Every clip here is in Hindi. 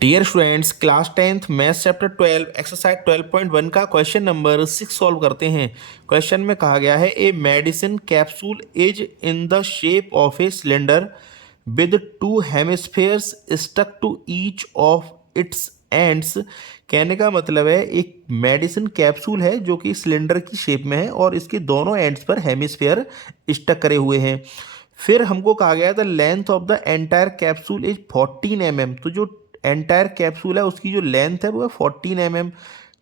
Dear students, class 10th maths chapter 12 exercise 12.1 का क्वेश्चन नंबर 6 सॉल्व करते हैं। क्वेश्चन में कहा गया है a medicine capsule is in the shape of a cylinder with two hemispheres stuck to each of its ends. कहने का मतलब है एक मेडिसिन कैप्सूल है जो कि सिलेंडर की शेप में है और इसके दोनों एंड्स पर हेमिस्फेयर स्टक करे हुए हैं। फिर हमको कहा गया the length of the entire capsule is 14 mm। तो जो एंटायर कैप्सूल है उसकी जो लेंथ है वो है 14 mm।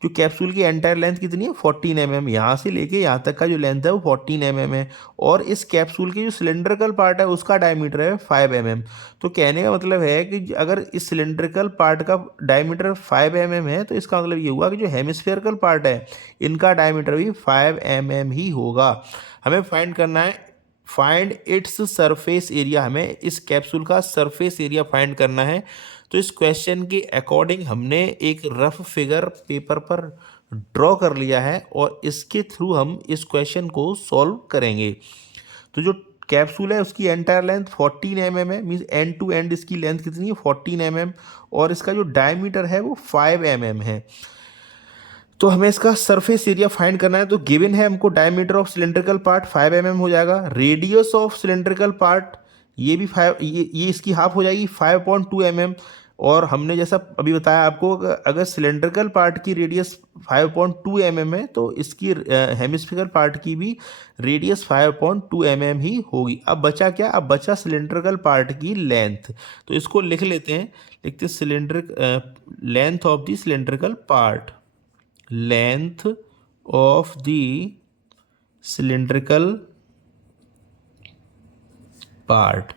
जो कैप्सूल की एंटायर लेंथ कितनी है 14 mm। यहाँ से लेके यहाँ तक का जो लेंथ है वो 14 mm है। और इस कैप्सूल की जो सिलेंड्रिकल पार्ट है उसका डायमीटर है 5 mm। तो कहने का मतलब है कि अगर इस सिलेंड्रिकल पार्ट का डायमीटर 5 mm है तो इसका मतलब ये हुआ कि जो हेमिस्फेरिकल पार्ट है इनका डायमीटर भी 5 mm ही होगा। हमें फाइंड करना है फाइंड इट्स सरफेस एरिया। हमें इस कैप्सूल का सरफेस एरिया फाइंड करना है। तो इस क्वेश्चन के अकॉर्डिंग हमने एक रफ फिगर पेपर पर ड्रॉ कर लिया है और इसके थ्रू हम इस क्वेश्चन को सॉल्व करेंगे। तो जो कैप्सूल है उसकी एंटायर लेंथ 14 mm है, मीन्स एंड टू एंड इसकी लेंथ कितनी है 14 mm और इसका जो डायमीटर है वो 5 mm है। तो हमें इसका सरफेस एरिया फाइंड करना है। तो गिवन है हमको diameter of cylindrical part 5 mm हो जाएगा। रेडियस ऑफ सिलेंड्रिकल पार्ट ये भी 5, ये इसकी हाफ हो जाएगी 5.2 mm। और हमने जैसा अभी बताया आपको अगर सिलेंड्रिकल पार्ट की रेडियस 5.2 mm है तो इसकी हेमिस्फेरिकल पार्ट की भी रेडियस 5.2 mm ही होगी। अब बचा क्या? अब बचा सिलेंड्रिकल पार्ट की लेंथ। तो इसको लिख लेते हैं, लिखते हैं cylindric length of the cylindrical part, length of the cylindrical part.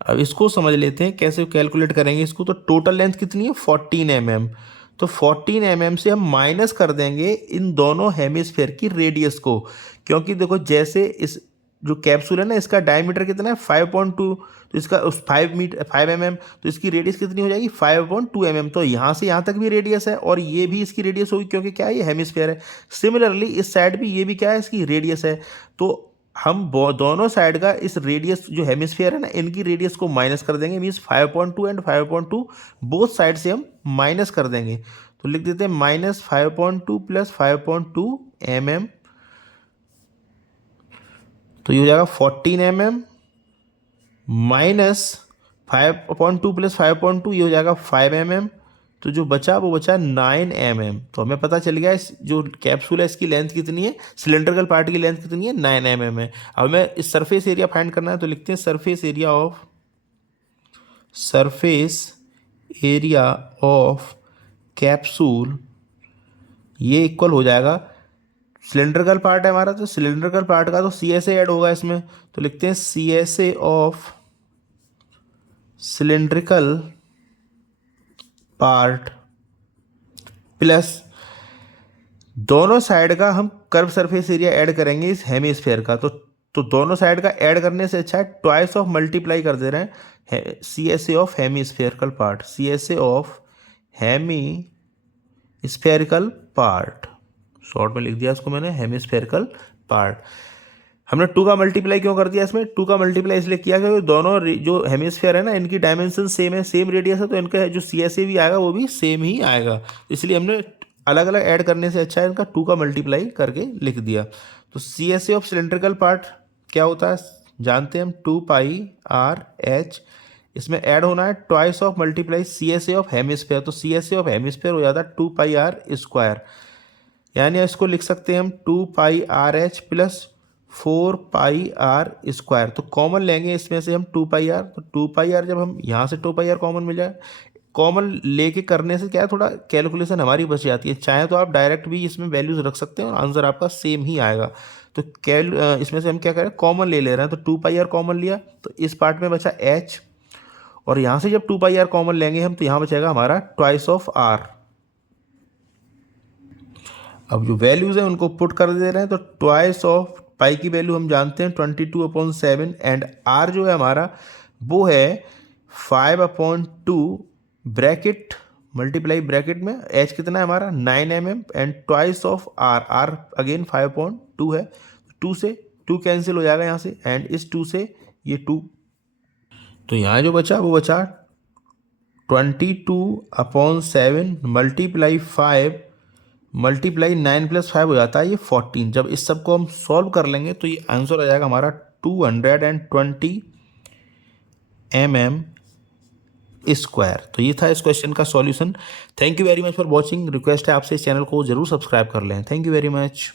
अब इसको समझ लेते हैं कैसे कैलकुलेट करेंगे इसको। तो टोटल लेंथ कितनी है 14 mm। तो 14 mm से हम माइनस कर देंगे इन दोनों हेमिस्फेयर की रेडियस को, क्योंकि देखो जैसे इस जो कैप्सूल है ना इसका डायमीटर कितना है 5.2, तो इसका उस 5 mm, तो इसकी रेडियस कितनी हो जाएगी 5.2 mm। तो यहाँ से यहाँ तक भी रेडियस है और ये भी इसकी रेडियस होगी क्योंकि क्या है ये हेमिस्फेयर है। सिमिलरली इस साइड भी ये भी क्या है इसकी रेडियस है। तो हम दोनों साइड का इस रेडियस जो हेमिस्फेयर है ना इनकी रेडियस को माइनस कर देंगे, मीन्स 5.2 एंड 5.2 बोथ साइड से हम माइनस कर देंगे। तो लिख देते हैं -5.2 प्लस 5.2 mm। तो ये हो जाएगा 14 mm माइनस 5.2 प्लस 5.2 ये हो जाएगा 5 mm। तो जो बचा वो बचा 9 mm। तो हमें पता चल गया इस जो कैप्सूल है इसकी लेंथ कितनी है, सिलेंड्रिकल पार्ट की लेंथ कितनी है 9 mm है। अब हमें इस सरफेस एरिया फाइंड करना है। तो लिखते हैं सरफेस एरिया ऑफ कैप्सूल, ये इक्वल हो जाएगा सिलेंड्रिकल पार्ट है हमारा, तो सिलेंड्रिकल पार्ट का तो सी एस ए ऐड होगा इसमें। तो लिखते हैं C S A of cylindrical part plus दोनों साइड का हम कर्व सरफेस एरिया ऐड करेंगे इस हेमिस्फेयर का। तो दोनों साइड का ऐड करने से अच्छा है ट्वाइस ऑफ मल्टीप्लाई कर दे रहे हैं C S A of hemispherical part, C S A of hemispherical part, short में लिख दिया इसको मैंने हेमिस्फेरिकल पार्ट। हमने 2 का मल्टीप्लाई क्यों कर दिया इसमें? 2 का मल्टीप्लाई इसलिए किया क्योंकि दोनों जो हेमिस्फेयर है ना इनकी डायमेंशन सेम है, सेम रेडियस है, तो इनका जो सी एस ए भी आएगा वो भी सेम ही आएगा। इसलिए हमने अलग अलग ऐड करने से अच्छा है इनका 2 का मल्टीप्लाई करके लिख दिया। तो C S A of cylindrical part क्या होता है जानते हैं हम, 2πr/h। इसमें ऐड होना है twice of multiply C S A of hemisphere. तो C S A of hemisphere हो जाता है 2πr², यानी इसको लिख सकते हैं हम 2πr/h प्लस 4πr²। तो कॉमन लेंगे इसमें से हम 2πr। तो 2πr जब हम यहाँ से 2πr कॉमन मिल जाए, कॉमन लेके करने से क्या है थोड़ा कैलकुलेशन हमारी बच जाती है। चाहे तो आप डायरेक्ट भी इसमें वैल्यूज रख सकते हैं और आंसर आपका सेम ही आएगा। तो इसमें से हम क्या करें कॉमन ले ले रहे हैं। तो 2πr कॉमन लिया तो इस पार्ट में बचा h, और यहाँ से जब 2πr कॉमन लेंगे हम तो यहाँ बचेगा हमारा ट्वाइस ऑफ r। अब जो वैल्यूज हैं उनको पुट कर दे रहे हैं। तो ट्वाइस ऑफ पाई की वैल्यू हम जानते हैं 22/7 एंड r जो है हमारा वो है 5/2 ब्रैकेट मल्टीप्लाई ब्रैकेट में h कितना है हमारा 9 mm and twice of r again 5.2 है। 2 से 2 कैंसिल हो जाएगा यहाँ से एंड इस 2 से ये 2, तो यहाँ जो बचा वो बचा 22/7 मल्टीप्लाई 5 मल्टीप्लाई 9 + 5 हो जाता है ये 14। जब इस सब को हम सॉल्व कर लेंगे तो ये आंसर आ जाएगा हमारा 220 mm²। तो ये था इस क्वेश्चन का solution. Thank you very much for watching. Request है आपसे इस चैनल को जरूर सब्सक्राइब कर लें। Thank you very much.